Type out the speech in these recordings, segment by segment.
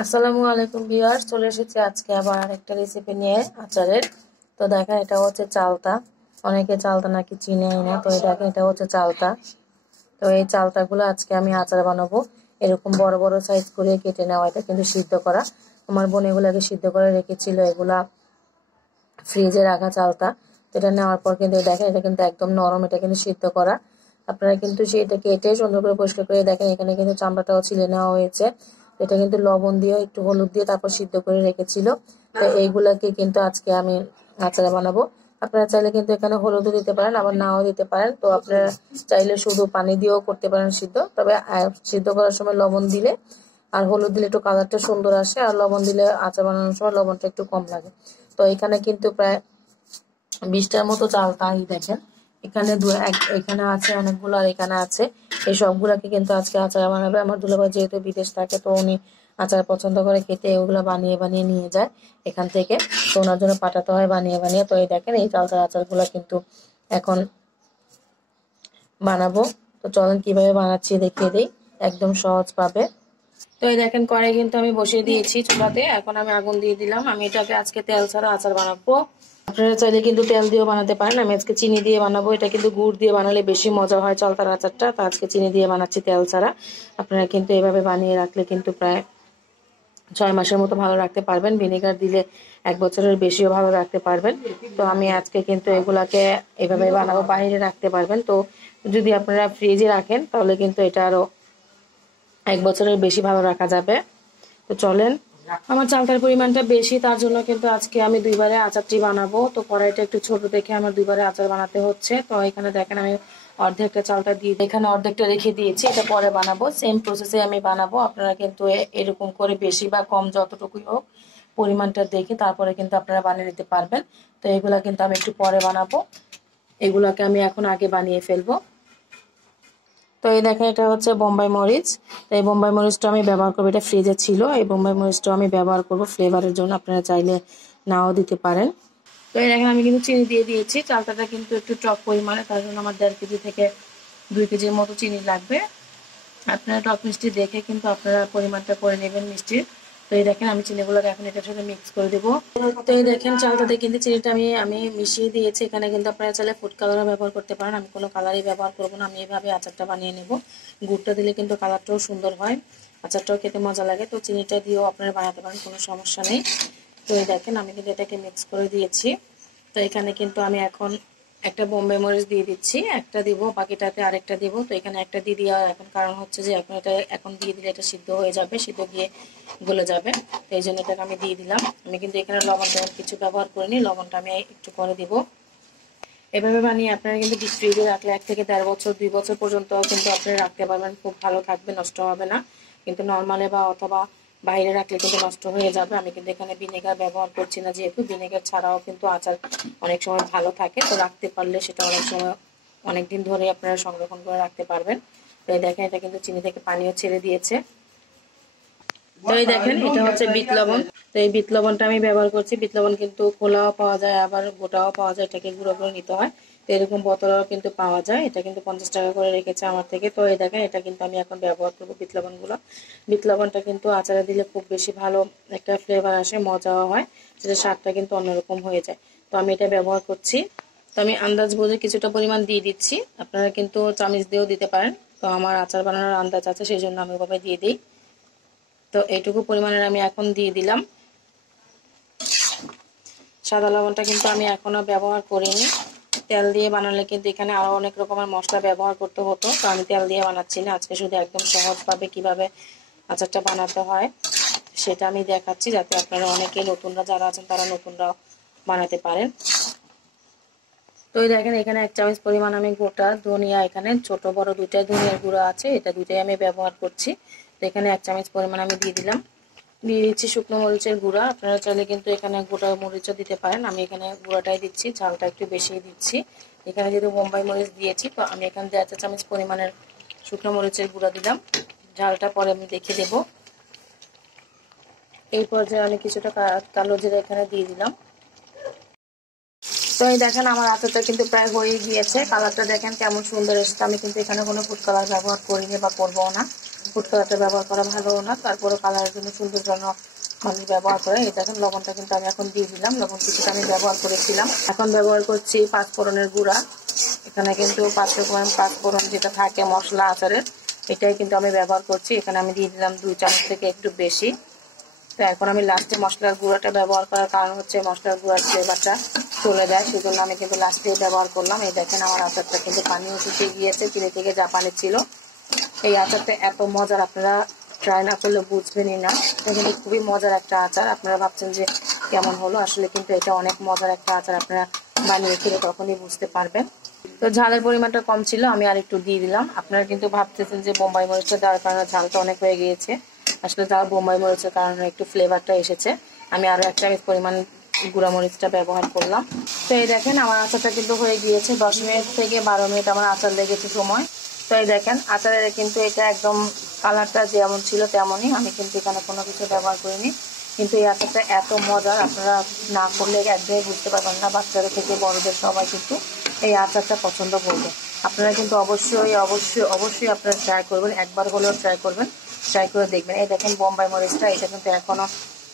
আসসালামু আলাইকুম ভিউয়ার্স, চলে এসেছি আজকে আবার আরেকটা রেসিপি নিয়ে আচারের। তো দেখেন, এটা হচ্ছে চালতা। অনেকে চালতা নাকি চিনেই না, তো দেখেন এটা হচ্ছে চালতা। তো এই চালতাগুলো আজকে আমি আচার বানাবো। এরকম বড় বড় সাইজ করে কেটে নেওয়া, এটা কিন্তু সিদ্ধ করা। আমার বোন এগুলাকে সিদ্ধ করে রেখেছিল, এগুলা ফ্রিজে রাখা চালতা। তো এটা নেওয়ার পর কিন্তু দেখেন, এটা কিন্তু একদম নরম, এটা কিন্তু সিদ্ধ করা। আপনারা কিন্তু সেটা কেটে সুন্দর করে পরিষ্কার করে দেখেন, এখানে কিন্তু চামড়াটাও ছিলে নেওয়া হয়েছে। এটা কিন্তু লবণ দিয়ে একটু হলুদ দিয়ে তারপর সিদ্ধ করে রেখেছিল। তো এইগুলাকে কিন্তু আজকে আমি আচার বানাবো। আপনারা চাইলে কিন্তু এখানে হলুদও দিতে পারেন, আবার নাও দিতে পারেন। তো আপনারা চাইলে শুধু পানি দিয়েও করতে পারেন সিদ্ধ, তবে সিদ্ধ করার সময় লবণ দিলে আর হলুদ দিলে একটু কালারটা সুন্দর আসে, আর লবণ দিলে আচার বানানোর সময় লবণটা একটু কম লাগে। তো এখানে কিন্তু প্রায় 20টার মতো চাল তাই দেখেন। এখানে এখানে আছে অনেকগুলো, আর এখানে আছে। এই সবগুলাকে কিন্তু আজকে আচার বানাবে। আমার দুলাভাই যেহেতু বিদেশ থাকে, তো উনি আচার পছন্দ করে খেতে, ওগুলো বানিয়ে বানিয়ে নিয়ে যায় এখান থেকে। তো ওনার জন্য পাঠাতে হয় বানিয়ে বানিয়ে। তো এই দেখেন, এই চালতার আচারগুলো কিন্তু এখন বানাবো। তো চলেন কিভাবে বানাচ্ছি দেখিয়ে দিই, একদম সহজ ভাবে। তো এই দেখেন, কড়াই কিন্তু আমি বসিয়ে দিয়েছি চুলাতে। এখন আমি আগুন দিয়ে দিলাম। আমি এটাকে আজকে তেল ছাড়া আচার বানাবো। আপনারা চাইলে কিন্তু তেল দিয়েও বানাতে পারেন, আমি আজকে চিনি দিয়ে বানাবো। এটা কিন্তু গুড় দিয়ে বানালে বেশি মজা হয় চালতার আচারটা, তো আজকে চিনি দিয়ে বানাচ্ছি তেল ছাড়া। আপনারা কিন্তু এভাবে বানিয়ে রাখলে কিন্তু প্রায় 6 মাসের মতো ভালো রাখতে পারবেন। ভিনেগার দিলে 1 বছরের বেশিও ভালো রাখতে পারবেন। তো আমি আজকে কিন্তু এগুলাকে এভাবে বানাবো, বাইরে রাখতে পারবেন। তো যদি আপনারা ফ্রিজে রাখেন তাহলে কিন্তু এটা আরো 1 বছরের বেশি ভালো রাখা যাবে। তো চলেন, আমার চালতার পরিমাণটা বেশি, তার জন্য কিন্তু আজকে আমি 2বারে আচারটি বানাবো। তো কড়াইটা একটু ছোট দেখে আমার 2বারে আচার বানাতে হচ্ছে। তো এখানে দেখেন, আমি অর্ধেকটা চালটা দিয়ে এখানে অর্ধেকটা রেখে দিয়েছি, এটা পরে বানাবো। সেম প্রসেসে আমি বানাবো। আপনারা কিন্তু এরকম করে বেশি বা কম যতটুকুই হোক পরিমাণটা দেখে তারপরে কিন্তু আপনারা বানিয়ে নিতে পারবেন। তো এগুলা কিন্তু আমি একটু পরে বানাবো, এগুলাকে আমি এখন আগে বানিয়ে ফেলবো। তো এই দেখেন, এটা হচ্ছে বোম্বাই মরিচ। তো এই বোম্বাই মরিচটা আমি ব্যবহার করবো, এটা ফ্রিজে ছিল। এই বোম্বাই মরিচটা আমি ব্যবহার করব ফ্লেভারের জন্য, আপনারা চাইলে নাও দিতে পারেন। তো এই দেখেন, আমি কিন্তু চিনি দিয়ে দিয়েছি। চালতাটা কিন্তু একটু টক পরিমাণে, তার জন্য আমার 1.5 কেজি থেকে 2 কেজির মতো চিনি লাগবে। আপনারা টক মিষ্টি দেখে কিন্তু আপনারা পরিমাণটা করে নেবেন মিষ্টির। তো এই দেখেন, আমি চিনিগুলোকে এখন এটার সাথে মিক্স করে দেবো। তো এই দেখেন, চালটাতে কিন্তু চিনিটা আমি মিশিয়ে দিয়েছি। এখানে কিন্তু আপনারা চাইলে ফুড কালারও ব্যবহার করতে পারেন, আমি কোনো কালারই ব্যবহার করবো না। আমি এইভাবে আচারটা বানিয়ে নেব। গুড়টা দিলে কিন্তু কালারটাও সুন্দর হয়, আচারটাও খেতে মজা লাগে। তো চিনিটা দিয়েও আপনারা বানাতে পারেন, কোনো সমস্যা নেই। তো এই দেখেন, আমি কিন্তু এটাকে মিক্স করে দিয়েছি। তো এখানে কিন্তু আমি এখন একটা বোম্বে মরিচ দিয়ে দিচ্ছি, একটা দিব, বাকিটাতে আরেকটা দিব। তো এখানে একটা দিয়ে দেওয়ার এখন কারণ হচ্ছে যে এখন এটা এখন দিয়ে দিলে এটা সিদ্ধ হয়ে যাবে, সিদ্ধ গিয়ে গলে যাবে। তো এই জন্য এটাকে আমি দিয়ে দিলাম। আমি কিন্তু এখানে লবণ টবণ কিছু ব্যবহার করিনি, লবণটা আমি একটু পরে দিব। এভাবে বানিয়ে আপনারা কিন্তু ডিপ ফ্রিজে রাখলে 1 থেকে 1.5 বছর 2 বছর পর্যন্ত কিন্তু আপনারা রাখতে পারবেন, খুব ভালো থাকবে, নষ্ট হবে না। কিন্তু নর্মালে বা অথবা বাইরে রাখলে কিন্তু নষ্ট হয়ে যাবে। আমি কিন্তু এখানে ভিনেগার ব্যবহার করছি না, যেহেতু ভিনেগার ছাড়াও কিন্তু আচার অনেক সময় ভালো থাকে। তো রাখতে পারলে সেটা অনেক সময় অনেকদিন ধরে আপনারা সংরক্ষণ করে রাখতে পারবেন। তো এই দেখেন, এটা কিন্তু চিনি থেকে পানিও ছেড়ে দিয়েছে। তো এই দেখেন, এটা হচ্ছে বিট লবণ। তো এই বিট লবণটা আমি ব্যবহার করছি। বিট লবণ কিন্তু খোলাও পাওয়া যায়, আবার গোটাও পাওয়া যায়, এটাকে গুঁড়ো করে নিতে হয়। তো এরকম বোতলও কিন্তু পাওয়া যায়। এটা কিন্তু 50 টাকা করে রেখেছে আমার থেকে। তো এই দেখেন, এটা কিন্তু আমি এখন ব্যবহার করবো বিট লবণগুলো। বিট লবণটা কিন্তু আচারে দিলে খুব বেশি ভালো একটা ফ্লেভার আসে, মজাও হয়, সেটা স্বাদটা কিন্তু অন্যরকম হয়ে যায়। তো আমি এটা ব্যবহার করছি। তো আমি আন্দাজ বুঝে কিছুটা পরিমাণ দিয়ে দিচ্ছি, আপনারা কিন্তু চামচ দিয়েও দিতে পারেন। তো আমার আচার বানানোর আন্দাজ আছে, সেই জন্য আমি ওভাবে দিয়ে দিই। তো এইটুকু পরিমাণের আমি এখন দিয়ে দিলাম। সাদা লবণটা কিন্তু আমি এখনো ব্যবহার করিনি। তেল দিয়ে বানালে কিন্তু এখানে আরো অনেক রকমের মশলা ব্যবহার করতে হতো, তো আমি তেল দিয়ে বানাচ্ছি না। আজকে শুধু একদম সহজভাবে কিভাবে আচারটা বানাতে হয় সেটা আমি দেখাচ্ছি, যাতে আপনারা অনেকে নতুনরা যারা আছেন তারা নতুনরা বানাতে পারেন। তো এই দেখেন, এখানে 1 চামচ পরিমাণ আমি গোটা ধনিয়া, এখানে ছোট বড় দুইটাই ধনিয়ার গুঁড়ো আছে, এটা দুইটাই আমি ব্যবহার করছি। তো এখানে 1 চামচ পরিমাণ আমি দিয়ে দিলাম। দিয়ে দিচ্ছি শুকনো মরিচের গুঁড়া, আপনারা চাইলে কিন্তু এখানে গোটা মরিচও দিতে পারেন। আমি এখানে গুঁড়াটাই দিচ্ছি, ঝালটা একটু বেশি দিচ্ছি। এখানে যেহেতু বোম্বাই মরিচ দিয়েছি, তো আমি এখানে 1.5 চা চামচ পরিমাণের শুকনো মরিচের গুঁড়া দিলাম। ঝালটা পরে আমি দেখে দেব। এই পর্যায়ে আমি কিছুটা কালো জিরা এখানে দিয়ে দিলাম। তো এই দেখেন আমার আচারটা কিন্তু প্রায় হয়ে গিয়েছে। কালারটা দেখেন কেমন সুন্দর এসেছে। আমি কিন্তু এখানে কোনো ফুড কালার ব্যবহার করিনি বা করবো না। ফুড কালারটা ব্যবহার করা ভালো না, তারপরে কালারের জন্য সুন্দর জন্য মানুষ ব্যবহার করে। এই দেখেন লবণটা কিন্তু আমি এখন দিয়ে দিলাম। লবণ কিছুটা আমি ব্যবহার করেছিলাম। এখন ব্যবহার করছি পাঁচফোড়নের গুঁড়া। এখানে কিন্তু 5 রকমের পাঁচফোড়ন যেটা থাকে মশলা আচারের, এটাই কিন্তু আমি ব্যবহার করছি। এখানে আমি দিয়ে দিলাম 2 চামচ থেকে একটু বেশি। তো এখন আমি লাস্টে মশলার গুঁড়াটা ব্যবহার করার কারণ হচ্ছে মশলার গুঁড়ার ফ্লেভারটা চলে যায়, সেজন্য আমি কিন্তু লাস্টে ব্যবহার করলাম। এই দেখেন আমার আচারটা কিন্তু পানিও শুকিয়ে গিয়েছে, চিনি থেকে যা পানি ছিল। এই আচারটা এত মজার, আপনারা ট্রাই না করলে বুঝবেনই না। এটা কিন্তু খুবই মজার একটা আচার। আপনারা ভাবছেন যে কেমন হলো, আসলে কিন্তু এটা অনেক মজার একটা আচার। আপনারা বানিয়ে খেলে তখনই বুঝতে পারবেন। তো ঝালের পরিমাণটা কম ছিল, আমি আর একটু দিয়ে দিলাম। আপনারা কিন্তু ভাবতেছেন যে বোম্বাই মরিচটা দেওয়ার কারণে ঝালটা অনেক হয়ে গিয়েছে। আসলে তার বোম্বাই মরিচের কারণে একটু ফ্লেভারটা এসেছে। আমি আরো 1 চামচ পরিমাণ গুঁড়া মরিচটা ব্যবহার করলাম। তো এই দেখেন আমার আচারটা কিন্তু হয়ে গিয়েছে। 10 মিনিট থেকে 12 মিনিট আমার আচার লেগেছে সময়। তো এই দেখেন আচারের কিন্তু এটা একদম কালারটা যেমন ছিল তেমনই। আমি কিন্তু এখানে কোনো কিছু ব্যবহার করিনি। কিন্তু এই আচারটা এত মজার, আপনারা না করলে একদমই বুঝতে পারবেন না। বাচ্চাদের থেকে বড়দের সবাই কিন্তু এই আচারটা পছন্দ করবে। আপনারা কিন্তু অবশ্যই অবশ্যই অবশ্যই আপনারা ট্রাই করবেন, একবার হলেও ট্রাই করবেন, ট্রাই করে দেখবেন। এই দেখেন বোম্বাই মরিচটা, এটা কিন্তু এখনো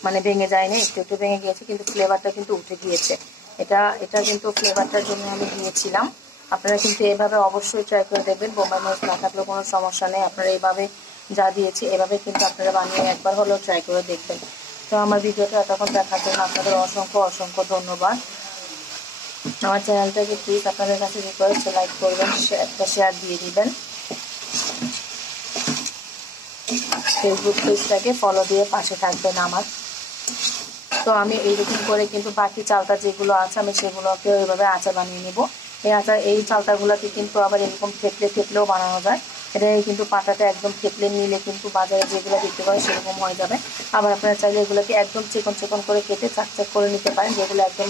মানে ভেঙে যায়নি, একটু একটু ভেঙে গিয়েছে, কিন্তু ফ্লেভারটা কিন্তু উঠে গিয়েছে। এটা কিন্তু ফ্লেভারটার জন্য আমি দিয়েছিলাম। আপনারা কিন্তু এভাবে অবশ্যই ট্রাই করে দেখবেন। বোম্বাই মরিচ না থাকলেও কোনো সমস্যা নেই, আপনারা এইভাবে যা দিয়েছি এভাবে কিন্তু আপনারা বানিয়ে একবার হলেও ট্রাই করে দেখবেন। তো আমার ভিডিওটা এতক্ষণ দেখার জন্য আপনাদের অসংখ্য অসংখ্য ধন্যবাদ। আমার চ্যানেলটাকে প্লিজ আপনাদের কাছে রিকোয়েস্ট, লাইক করবেন, একটা শেয়ার দিয়ে দিবেন। ফেসবুক পেজটাকে ফলো দিয়ে পাশে থাকবেন আমার। তো আমি এইরকম করে কিন্তু বাকি চালটা যেগুলো আছে আমি সেগুলোকে ওইভাবে আচার বানিয়ে নেব। এই চালটাগুলোকে কিন্তু আবার এরকম থেতলেও বানানো যায়। এটা কিন্তু পাটাটা একদম থেতলে নিলে কিন্তু বাজারে যেগুলো বিক্রি করে সেরকম হয়ে যাবে। আবার আপনারা চাইলে এগুলোকে একদম চিকন চিকন করে কেটে চাকচাক করে নিতে পারেন, যেগুলো একদম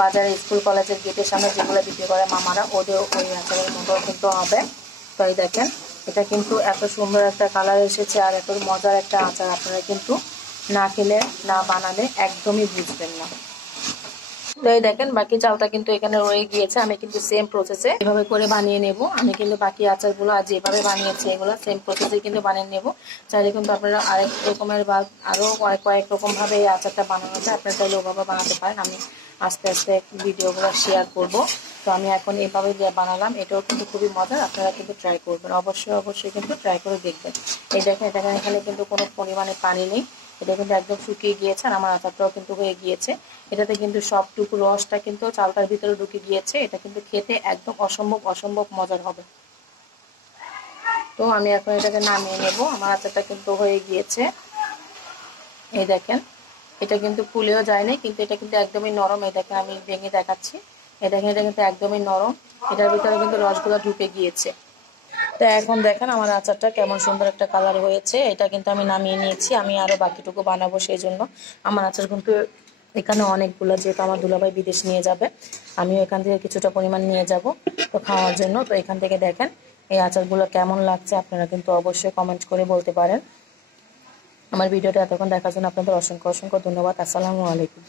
বাজারে স্কুল কলেজের গেটের সামনে যেগুলো বিক্রি করে মামারা, ওদের ওই আচারের মতো কিন্তু হবে। তো এই দেখেন এটা কিন্তু এত সুন্দর একটা কালার এসেছে আর এত মজার একটা আচার, আপনারা কিন্তু না খেলে না বানালে একদমই বুঝবেন না। তো এই দেখেন বাকি চালটা কিন্তু এখানে রয়ে গিয়েছে। আমি কিন্তু সেম প্রসেসে এভাবে করে বানিয়ে নেব। আমি কিন্তু বাকি আচারগুলো আর যেভাবে বানিয়েছি এগুলো সেম প্রসেসে কিন্তু বানিয়ে নেব। চাইলে কিন্তু আপনারা আরেক রকমের বা আরো কয়েক রকম ভাবে এই আচারটা বানানো যায়, আপনারা চাইলে ওভাবে বানাতে পারেন। আমি আস্তে আস্তে ভিডিওগুলো শেয়ার করব। তো আমি এখন এভাবে বানালাম, এটাও কিন্তু খুবই মজার, আপনারা কিন্তু ট্রাই করবেন, অবশ্যই অবশ্যই কিন্তু ট্রাই করে দেখবেন। এই দেখেন এখানে কিন্তু কোনো পরিমাণে পানি নেই, এটা কিন্তু একদম শুকিয়ে গিয়েছে। আর আমার আচারটাও কিন্তু হয়ে গিয়েছে। এটাতে কিন্তু সবটুকু রসটা কিন্তু চালটার ভিতরে ঢুকে গিয়েছে। এটা কিন্তু খেতে একদম অসম্ভব অসম্ভব মজার হবে। তো আমি এখন এটাকে নামিয়ে নেব। আমার আচারটা কিন্তু হয়ে গিয়েছে। এই দেখেন এটা কিন্তু ফুলেও যায় না, কিন্তু এটা কিন্তু একদমই নরম। এই দেখেন আমি ভেঙে দেখাচ্ছি। এটা কিন্তু একদমই নরম, এটার ভিতরে কিন্তু রসগুলো ঢুকে গিয়েছে। তো এখন দেখেন আমার আচারটা কেমন সুন্দর একটা কালার হয়েছে। এটা কিন্তু আমি নামিয়ে নিয়েছি, আমি আরো বাকিটুকু বানাবো, সেই জন্য আমার আচার কিন্তু এখানে অনেকগুলো, যেহেতু আমার দুলাভাই বিদেশ নিয়ে যাবে, আমিও এখান থেকে কিছুটা পরিমাণ নিয়ে যাব তো খাওয়ার জন্য। তো এখান থেকে দেখেন এই আচারগুলো কেমন লাগছে, আপনারা কিন্তু অবশ্যই কমেন্ট করে বলতে পারেন। আমার ভিডিওটা এতক্ষণ দেখার জন্য আপনাদের অসংখ্য অসংখ্য ধন্যবাদ। আসসালামু আলাইকুম।